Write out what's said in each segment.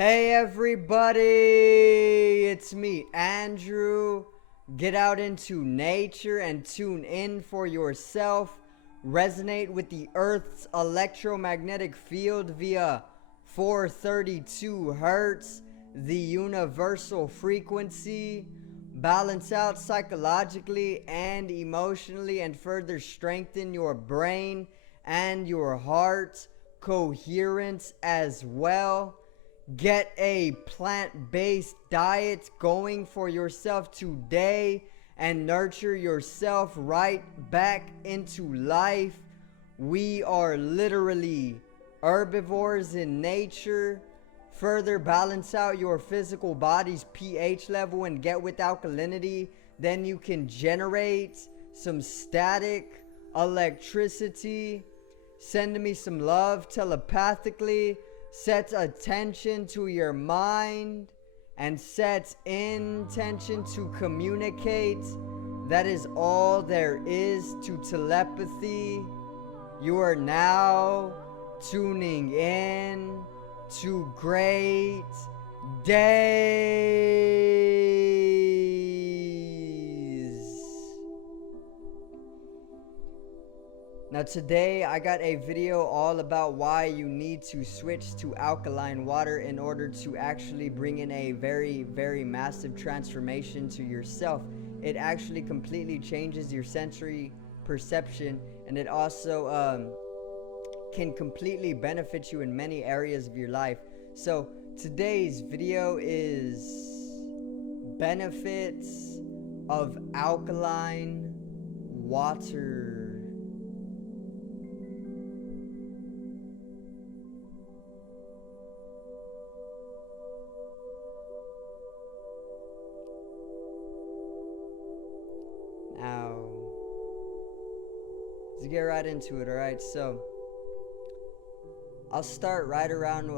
Hey everybody, it's me, Andrew. Get out into nature and tune in for yourself. Resonate with the Earth's electromagnetic field via 432 Hertz, the universal frequency. Balance out psychologically and emotionally and further strengthen your brain and your heart coherence as well. Get a plant-based diet going for yourself today and nurture yourself right back into life. We are literally herbivores in nature. Further balance out your physical body's pH level and get with alkalinity. Then you can generate some static electricity. Send me some love telepathically. Set attention to your mind and set intention to communicate. That is all there is to telepathy. You are now tuning in to great days. Now today I got a video all about why you need to switch to alkaline water in order to actually bring in a very massive transformation to yourself. It actually completely changes your sensory perception, and it also can completely benefit you in many areas of your life. So today's video is benefits of alkaline water. Now, let's get right into it, alright? So, I'll start right around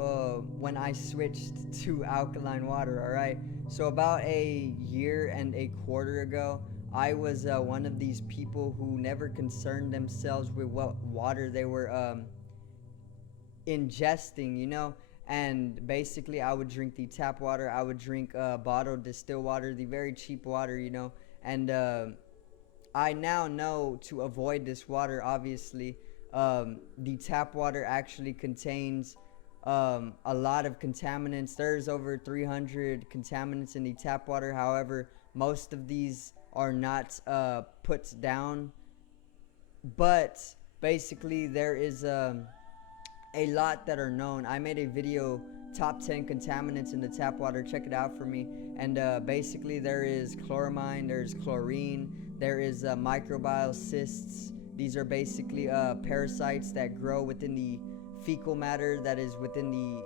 when I switched to alkaline water, alright? So, about a year and a quarter ago, I was one of these people who never concerned themselves with what water they were ingesting, you know? And basically, I would drink the tap water, I would drink bottled distilled water, the very cheap water, you know? And I now know to avoid this water, obviously. The tap water actually contains a lot of contaminants. There's over 300 contaminants in the tap water. However, most of these are not put down. But basically, there is a lot that are known. I made a video, top 10 contaminants in the tap water. Check it out for me. And basically, there is chloramine, there's chlorine, there is microbial cysts. These are basically parasites that grow within the fecal matter that is within the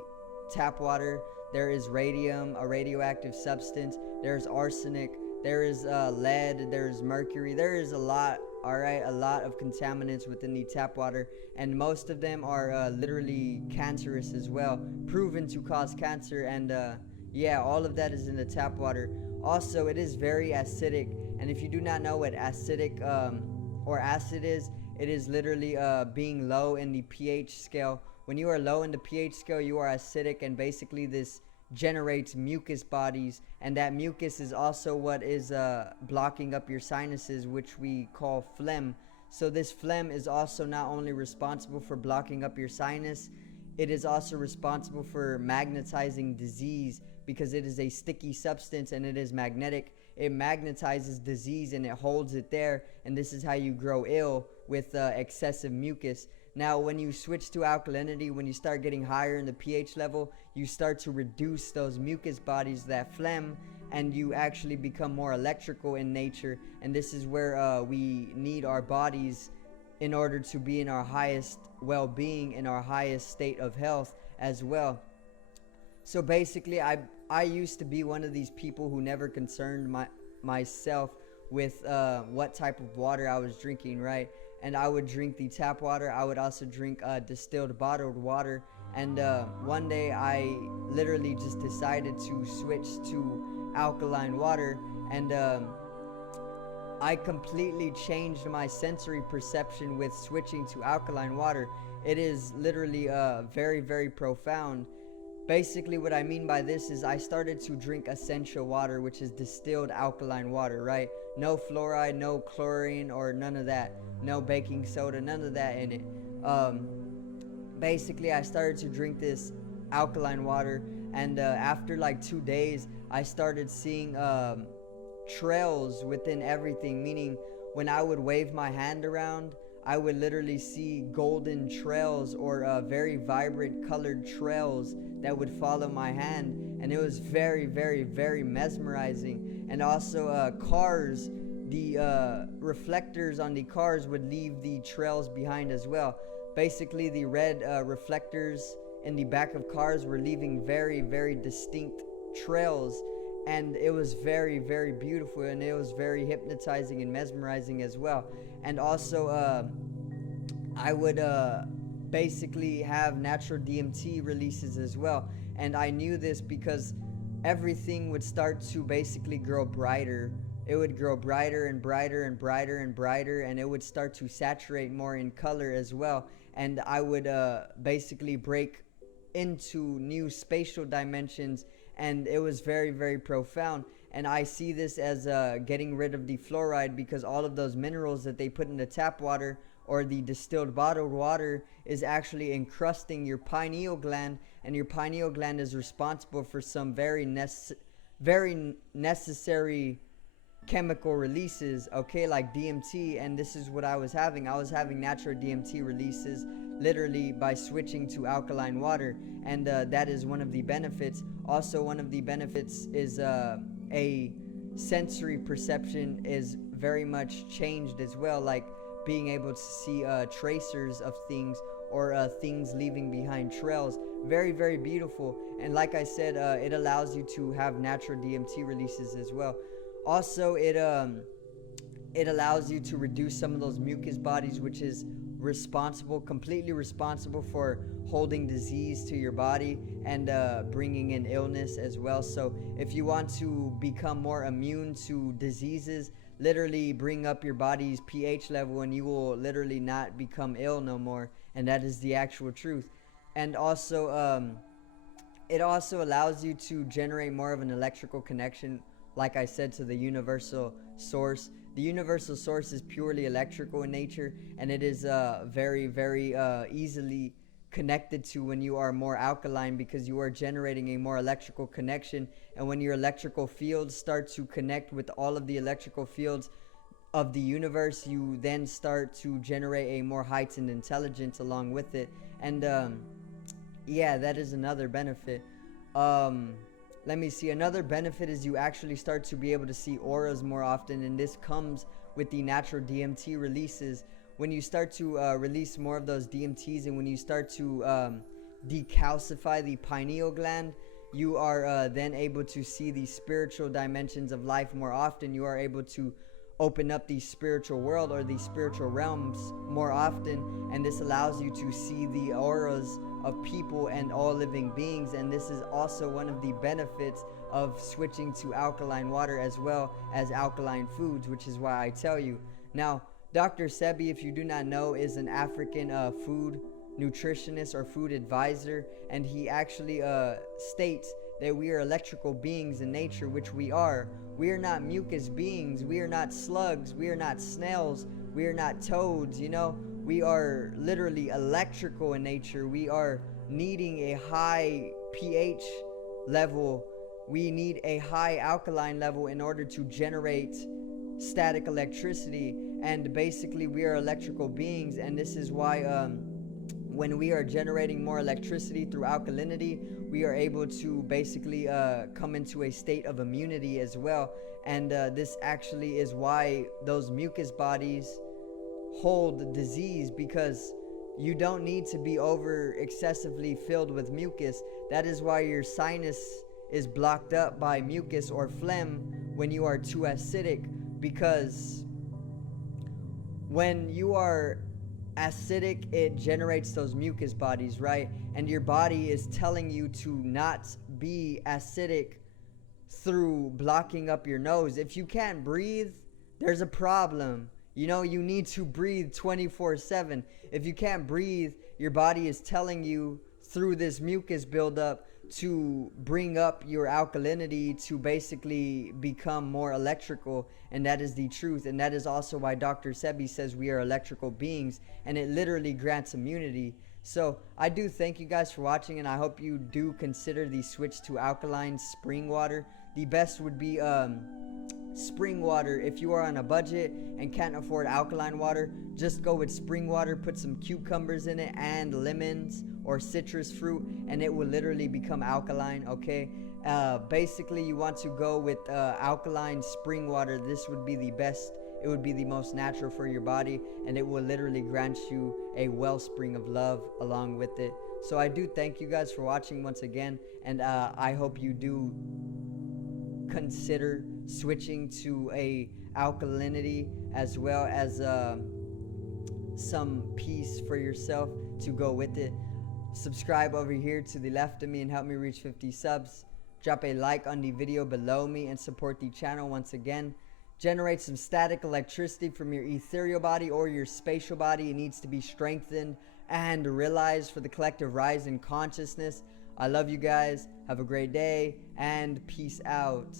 tap water. There is radium, a radioactive substance. There's arsenic. There is lead. There's mercury. There is a lot, alright, a lot of contaminants within the tap water. And most of them are literally cancerous as well, proven to cause cancer. And yeah, all of that is in the tap water. Also, it is very acidic. And if you do not know what acidic or acid is, it is literally being low in the pH scale. When you are low in the pH scale, you are acidic, and basically this generates mucus bodies, and that mucus is also what is blocking up your sinuses, which we call phlegm. So this phlegm is also not only responsible for blocking up your sinus, it is also responsible for magnetizing disease, because it is a sticky substance and it is magnetic. It magnetizes disease and it holds it there, and this is how you grow ill with excessive mucus. Now, when you switch to alkalinity, when you start getting higher in the pH level, you start to reduce those mucus bodies, that phlegm, and you actually become more electrical in nature. And this is where we need our bodies in order to be in our highest well-being, in our highest state of health as well. So basically, I used to be one of these people who never concerned myself with what type of water I was drinking, right? And I would drink the tap water. I would also drink distilled bottled water. And one day I literally just decided to switch to alkaline water, and I completely changed my sensory perception with switching to alkaline water. It is literally very profound. Basically, what I mean by this is I started to drink essential water, which is distilled alkaline water, right? No fluoride, no chlorine, or none of that. No baking soda, none of that in it. Basically, I started to drink this alkaline water, and after like 2 days, I started seeing trails within everything, meaning when I would wave my hand around, I would literally see golden trails or very vibrant colored trails that would follow my hand, and it was very, very, very mesmerizing. And also cars, the reflectors on the cars would leave the trails behind as well. Basically, the red reflectors in the back of cars were leaving very, very distinct trails, and it was very, very beautiful, and it was very hypnotizing and mesmerizing as well. And also I would basically have natural DMT releases as well, and I knew this because everything would start to basically grow brighter. It would grow brighter and brighter and brighter and brighter, and it would start to saturate more in color as well. And I would basically break into new spatial dimensions, and it was very, very profound. And I see this as getting rid of the fluoride, because all of those minerals that they put in the tap water or the distilled bottled water is actually encrusting your pineal gland, and your pineal gland is responsible for some very necessary chemical releases, okay, like DMT. And this is what I was having. I was having natural DMT releases literally by switching to alkaline water, and that is one of the benefits. Also, one of the benefits is a sensory perception is very much changed as well, like being able to see tracers of things or things leaving behind trails. Very, very beautiful. And like I said, it allows you to have natural DMT releases as well. Also, it allows you to reduce some of those mucus bodies, which is completely responsible for holding disease to your body and bringing in illness as well. So if you want to become more immune to diseases, literally bring up your body's pH level, and you will literally not become ill no more. And that is the actual truth. And also, it also allows you to generate more of an electrical connection, like I said, to the universal source. The universal source is purely electrical in nature, and it is very, very easily connected to when you are more alkaline, because you are generating a more electrical connection. And when your electrical fields start to connect with all of the electrical fields of the universe, you then start to generate a more heightened intelligence along with it. And yeah, that is another benefit. Let me see. Another benefit is you actually start to be able to see auras more often, and this comes with the natural DMT releases. When you start to release more of those DMTs, and when you start to de-calcify the pineal gland, you are then able to see the spiritual dimensions of life more often. You are able to open up the spiritual world or the spiritual realms more often, and this allows you to see the auras of people and all living beings. And this is also one of the benefits of switching to alkaline water as well as alkaline foods, which is why I tell you. Now, Dr. Sebi, if you do not know, is an African food nutritionist or food advisor, and he actually states that we are electrical beings in nature, which we are. We are not mucus beings. We are not slugs. We are not snails. We are not toads, you know. We are literally electrical in nature. We are needing a high pH level. We need a high alkaline level in order to generate static electricity. And basically, we are electrical beings, and this is why when we are generating more electricity through alkalinity, we are able to basically come into a state of immunity as well. And this actually is why those mucus bodies hold disease, because you don't need to be over excessively filled with mucus. That is why your sinus is blocked up by mucus or phlegm when you are too acidic, because when you are acidic, it generates those mucus bodies, right? And your body is telling you to not be acidic through blocking up your nose. If you can't breathe, there's a problem. You know, you need to breathe 24/7. If you can't breathe, your body is telling you through this mucus buildup to bring up your alkalinity to basically become more electrical, and that is the truth. And that is also why Dr. Sebi says we are electrical beings, and it literally grants immunity. So I do thank you guys for watching, and I hope you do consider the switch to alkaline spring water. The best would be spring water. If you are on a budget and can't afford alkaline water, just go with spring water. Put some cucumbers in it and lemons or citrus fruit, and it will literally become alkaline. Okay, basically you want to go with alkaline spring water. This would be the best. It would be the most natural for your body, and it will literally grant you a wellspring of love along with it. So I do thank you guys for watching once again, and I hope you do consider switching to a alkalinity, as well as some peace for yourself to go with it. Subscribe over here to the left of me and help me reach 50 subs. Drop a like on the video below me and support the channel once again. Generate some static electricity from your ethereal body or your spatial body. It needs to be strengthened and realized for the collective rise in consciousness. I love you guys. Have a great day and peace out.